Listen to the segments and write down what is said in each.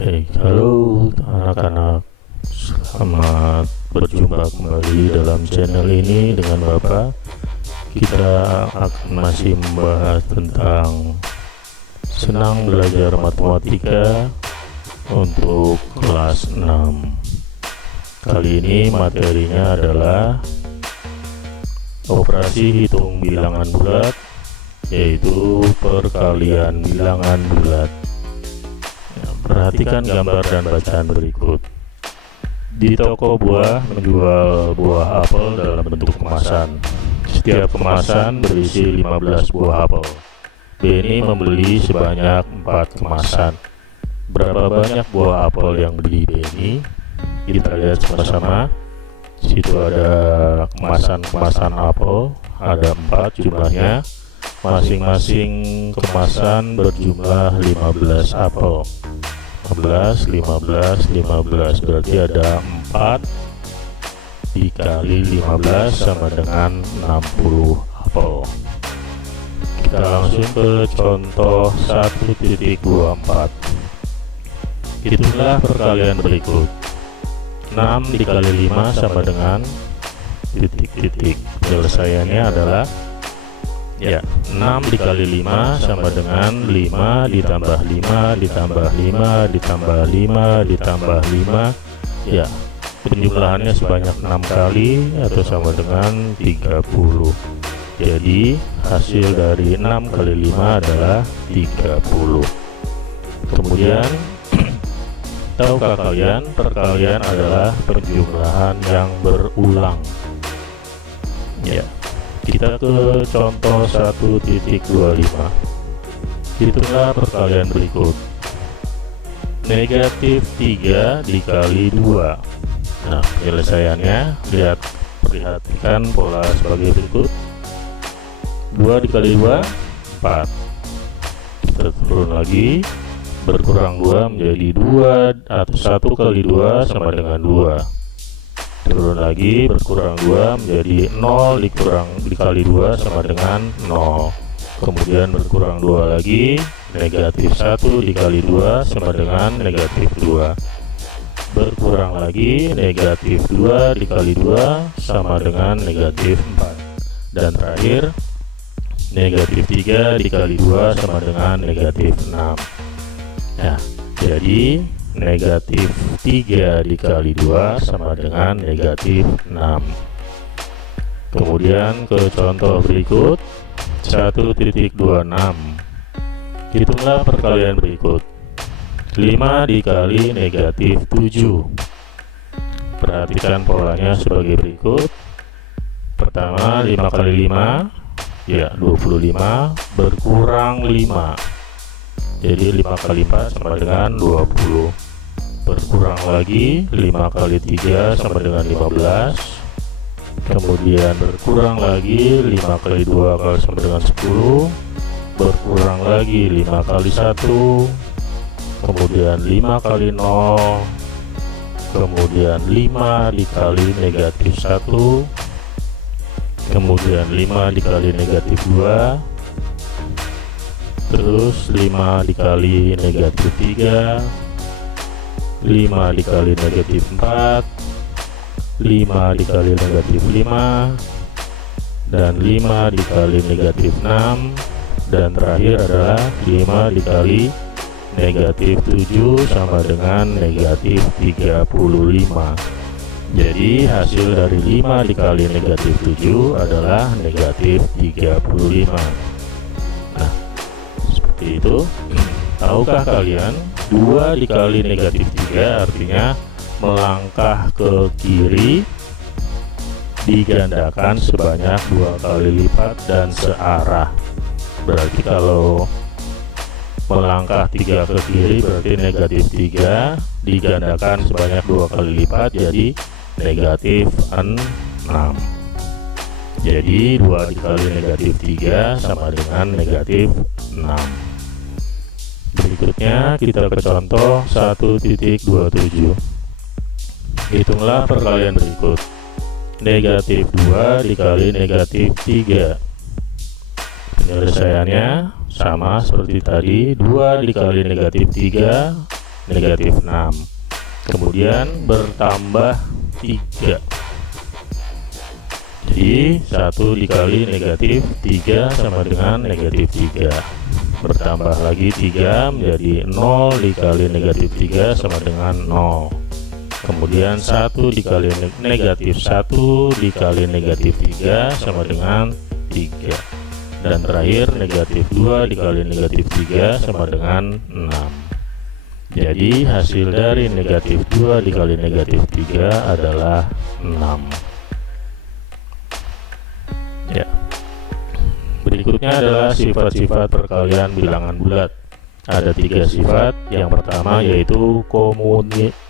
Halo anak-anak, selamat berjumpa kembali dalam channel ini dengan Bapak. Kita akan masih membahas tentang senang belajar matematika untuk kelas 6. Kali ini materinya adalah operasi hitung bilangan bulat, yaitu perkalian bilangan bulat. Perhatikan gambar dan bacaan berikut. Di toko buah menjual buah apel dalam bentuk kemasan. Setiap kemasan berisi 15 buah apel. Benny membeli sebanyak 4 kemasan. Berapa banyak buah apel yang beli Benny? Kita lihat sama-sama. Situ ada kemasan-kemasan apel, ada 4 jumlahnya. Masing-masing kemasan berjumlah 15 apel. 15 berarti ada 4 dikali 15 sama dengan 60 apel. Kita langsung ke contoh 1.24. Itulah perkalian berikut. 6 dikali 5 sama dengan titik-titik. Penyelesaiannya adalah 6 dikali 5 sama dengan 5 ditambah 5 ditambah 5 ditambah 5 ditambah 5. Penjumlahannya sebanyak 6 kali atau sama dengan 30. Jadi hasil dari 6 kali 5 adalah 30. Kemudian tahukah kalian, perkalian adalah penjumlahan yang berulang. Kita ke contoh 1.25. Itulah perkalian berikut. Negatif 3 dikali 2. Nah, penyelesaiannya perhatikan pola sebagai berikut. 2 dikali 2 4. Kita turun lagi, berkurang 2 menjadi 2 atau 1 kali 2 sama dengan 2. Turun lagi, berkurang 2 menjadi 0 dikali 2 sama dengan 0. Kemudian berkurang 2 lagi, negatif 1 dikali 2 sama dengan negatif 2. Berkurang lagi, negatif 2 dikali 2 sama dengan negatif 4. Dan terakhir, negatif 3 dikali 2 sama dengan negatif 6. Jadi negatif 3 dikali 2 sama dengan negatif 6. Kemudian ke contoh berikut 1.26. Hitunglah perkalian berikut. 5 dikali negatif 7. Perhatikan polanya sebagai berikut. Pertama, 5 kali 5 25, berkurang 5. Jadi 5 kali 4 sama dengan 20. Berkurang lagi, 5 kali 3 sama dengan 15. Kemudian berkurang lagi, 5 kali 2 sama dengan 10. Berkurang lagi, 5 kali 1. Kemudian 5 kali 0. Kemudian 5 dikali negatif 1. Kemudian 5 dikali negatif 2. Terus 5 dikali negatif 3, 5 dikali negatif 4, 5 dikali negatif 5, dan 5 dikali negatif 6, dan terakhir adalah 5 dikali negatif 7 sama dengan negatif 35. Jadi hasil dari 5 dikali negatif 7 adalah negatif 35. Itu, tahukah kalian 2 dikali negatif 3 artinya melangkah ke kiri digandakan sebanyak 2 kali lipat dan searah. Berarti kalau melangkah 3 ke kiri berarti negatif 3 digandakan sebanyak 2 kali lipat jadi negatif 6. Jadi 2 dikali negatif 3 sama dengan negatif 6. Berikutnya kita ke contoh 1.27. Hitunglah perkalian berikut. Negatif 2 dikali negatif 3. Penyelesaiannya sama seperti tadi, 2 dikali negatif 3 negatif 6. Kemudian bertambah 3. Jadi 1 dikali negatif 3 sama dengan negatif 3. Bertambah lagi 3 menjadi 0 dikali negatif 3 sama dengan 0. Kemudian 1 dikali negatif 1 dikali negatif 3 sama dengan 3. Dan terakhir negatif 2 dikali negatif 3 sama dengan 6. Jadi hasil dari negatif 2 dikali negatif 3 adalah 6. Ya. Berikutnya adalah sifat-sifat perkalian bilangan bulat. Ada 3 sifat. Yang pertama yaitu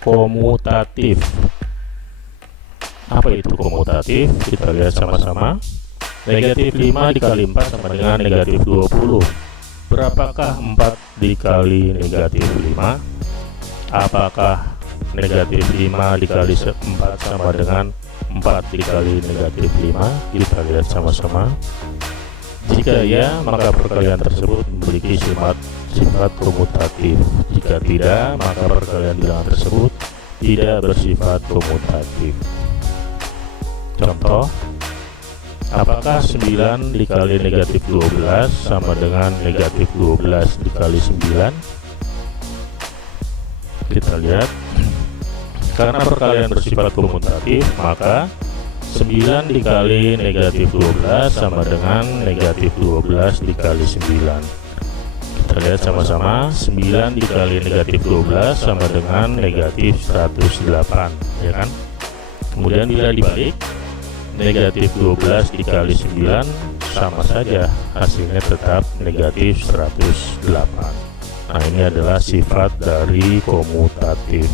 komutatif. Apa itu komutatif? Kita lihat sama-sama. Negatif 5 dikali 4 sama dengan negatif 20. Berapakah 4 dikali negatif 5? Apakah negatif 5 dikali 4 sama dengan 4 dikali negatif 5? Kita lihat sama-sama. Jika ya, maka perkalian tersebut memiliki sifat komutatif. Jika tidak, maka perkalian bilangan tersebut tidak bersifat komutatif. Contoh, apakah 9 dikali negatif 12 sama dengan negatif 12 dikali 9? Kita lihat. Karena perkalian bersifat komutatif, maka 9 dikali negatif 12 sama dengan negatif 12 dikali 9. Kita lihat sama-sama. 9 dikali negatif 12 sama dengan negatif 108, ya kan? Kemudian bila dibalik, negatif 12 dikali 9 sama saja, hasilnya tetap negatif 108. Nah, ini adalah sifat dari komutatif.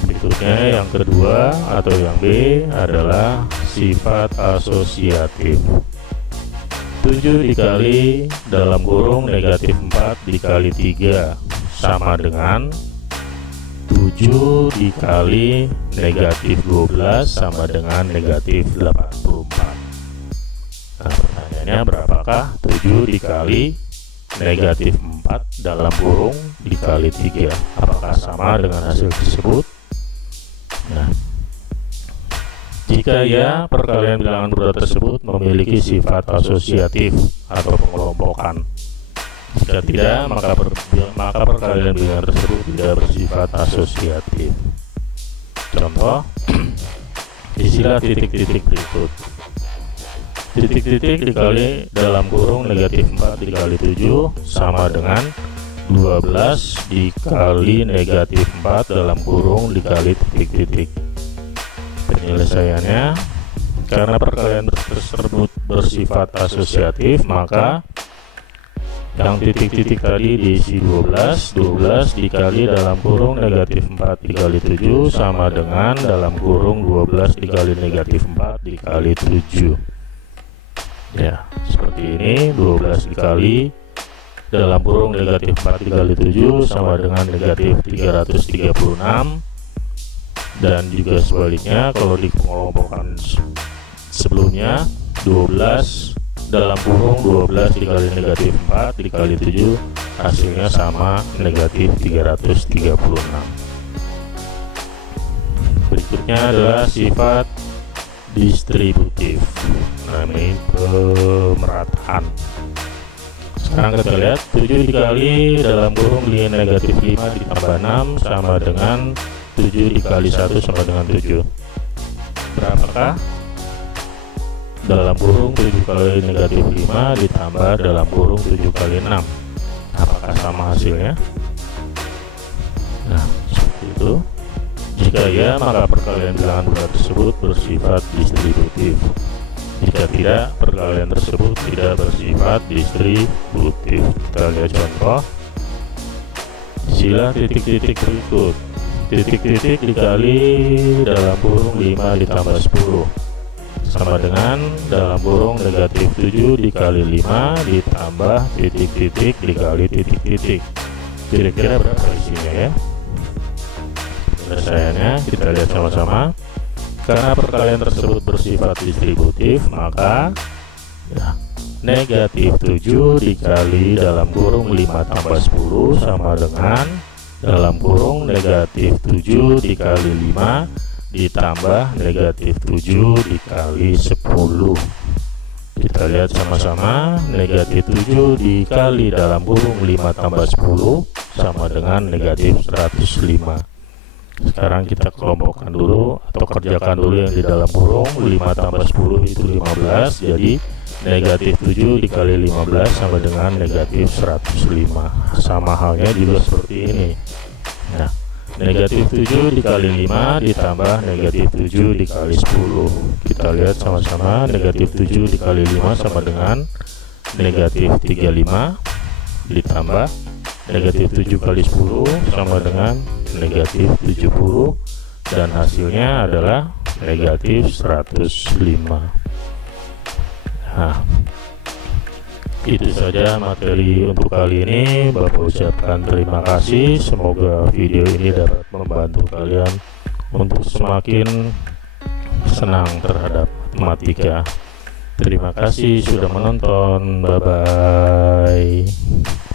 Berikutnya yang kedua atau yang B adalah sifat asosiatif. 7 dikali dalam kurung negatif 4 dikali 3 sama dengan 7 dikali negatif 12 sama dengan negatif 84. Nah, pertanyaannya berapakah 7 dikali negatif 4 dalam kurung dikali 3? Apakah sama dengan hasil tersebut? Nah, jika ya, perkalian bilangan bulat tersebut memiliki sifat asosiatif atau pengelompokan. Jika tidak, maka perkalian bilangan tersebut tidak bersifat asosiatif. Contoh, isilah titik-titik berikut. Titik-titik dikali dalam kurung negatif 4 dikali 7 sama dengan 12 dikali negatif 4 dalam kurung dikali titik-titik. Penyelesaiannya, karena perkalian tersebut bersifat asosiatif, maka yang titik-titik tadi diisi 12 dikali dalam kurung negatif 4 dikali 7 sama dengan dalam kurung 12 dikali negatif 4 dikali 7. Ya, seperti ini. 12 dikali dalam kurung negatif 4 dikali 7 sama dengan negatif 336. Dan juga sebaliknya, kalau di pengelompokan sebelumnya, 12 dalam kurung 12 dikali negatif 4 dikali 7 hasilnya sama, negatif 336. Berikutnya adalah sifat distributif. Nah, ini pemerataan. Sekarang kita lihat 7 dikali dalam kurung negatif 5 ditambah 6 sama dengan 7 dikali 1 sama dengan 7. Berapakah? Dalam kurung 7 kali negatif 5 ditambah dalam kurung 7 kali 6. Apakah sama hasilnya? Nah, seperti itu. Jika ya, maka perkalian bilangan bulat tersebut bersifat distributif. Jika tidak, perkalian tersebut tidak bersifat distributif. Kita lihat contoh. Isilah titik-titik berikut. Titik-titik dikali dalam kurung 5 ditambah 10 sama dengan dalam kurung negatif 7 dikali 5 ditambah titik-titik dikali titik-titik. Kira-kira berapa isinya ya? Penyelesaiannya kita lihat sama-sama. Karena perkalian tersebut bersifat distributif, maka ya, negatif 7 dikali dalam kurung 5 tambah 10 sama dengan dalam kurung negatif 7 dikali 5 ditambah negatif 7 dikali 10. Kita lihat sama-sama, negatif 7 dikali dalam kurung 5 tambah 10 sama dengan negatif 105. Sekarang kita kelompokkan dulu atau kerjakan dulu yang di dalam kurung. 5 tambah 10 itu 15, jadi negatif 7 dikali 15 sama dengan negatif 105. Sama halnya juga seperti ini. Nah, negatif 7 dikali 5 ditambah negatif 7 dikali 10. Kita lihat sama-sama, negatif 7 dikali 5 sama dengan negatif 35 ditambah negatif 7 kali 10 sama dengan negatif 70, dan hasilnya adalah negatif 105. Nah, itu saja materi untuk kali ini. Bapak ucapkan terima kasih. Semoga video ini dapat membantu kalian untuk semakin senang terhadap matematika. Terima kasih sudah menonton. Bye bye.